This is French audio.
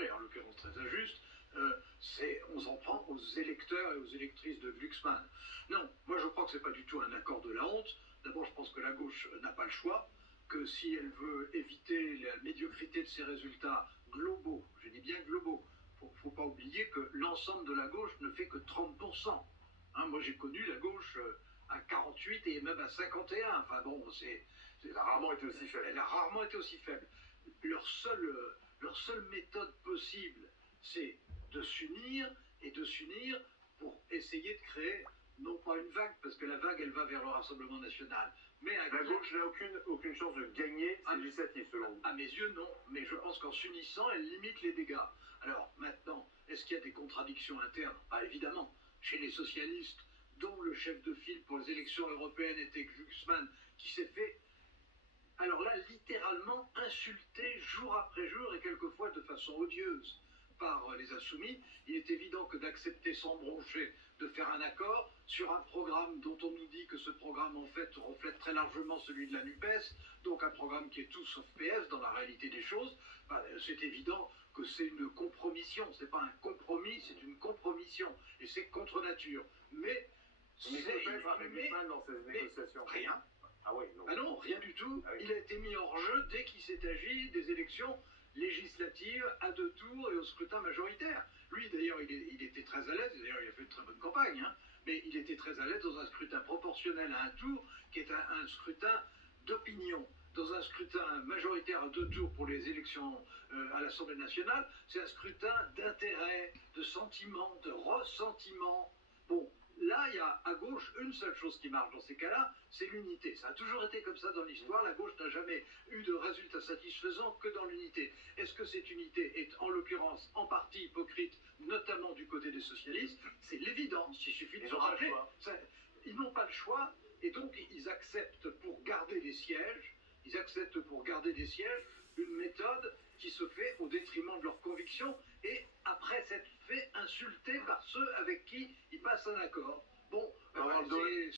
et en l'occurrence très injuste, on s'en prend aux électeurs et aux électrices de Glucksmann. Non, moi je crois que ce n'est pas du tout un accord de la honte. D'abord, je pense que la gauche n'a pas le choix, que si elle veut éviter la médiocrité de ses résultats globaux, je dis bien globaux, il ne faut pas oublier que l'ensemble de la gauche ne fait que 30%. Hein, moi j'ai connu la gauche à 48 et même à 51. Enfin bon, elle a rarement été aussi faible. Elle a rarement été aussi faible. Leur seule méthode possible, c'est de s'unir et de s'unir pour essayer de créer, non pas une vague, parce que la vague, elle va vers le Rassemblement national, mais la gauche n'a aucune chance de gagner ces législatives, selon vous? À mes yeux, non. Mais je pense qu'en s'unissant, elle limite les dégâts. Alors maintenant, est-ce qu'il y a des contradictions internes? Ah, évidemment. Chez les socialistes, dont le chef de file pour les élections européennes était Glucksmann, qui s'est fait, alors là, littéralement insulté jour après jour et quelquefois de façon odieuse par les insoumis. Il est évident que d'accepter sans broncher de faire un accord sur un programme dont on nous dit que ce programme en fait reflète très largement celui de la NUPES, donc un programme qui est tout sauf PS dans la réalité des choses, c'est évident que c'est une compromission. C'est pas un compromis, c'est une compromission et c'est contre nature. Mais dans ces négociations? Rien. Ah oui, non. Ah non, rien du tout. Ah oui. Il a été mis hors jeu dès qu'il s'est agi des élections législatives à 2 tours et au scrutin majoritaire. Lui, d'ailleurs, il était très à l'aise, d'ailleurs, il a fait une très bonne campagne, hein, mais il était très à l'aise dans un scrutin proportionnel à 1 tour, qui est un scrutin d'opinion. Dans un scrutin majoritaire à 2 tours pour les élections à l'Assemblée nationale, c'est un scrutin d'intérêt, de sentiment, de ressentiment. Bon, là, il y a à gauche une seule chose qui marche dans ces cas-là, c'est l'unité. Ça a toujours été comme ça dans l'histoire. La gauche n'a jamais eu de résultats satisfaisants que dans l'unité. Est-ce que cette unité est en l'occurrence en partie hypocrite, notamment du côté des socialistes? C'est l'évidence, il suffit de se rappeler. Ils n'ont pas le choix et donc ils acceptent pour garder des sièges, une méthode qui se fait au détriment de leurs convictions et après s'être fait insulter par ceux avec qui ils passent un accord. Bon,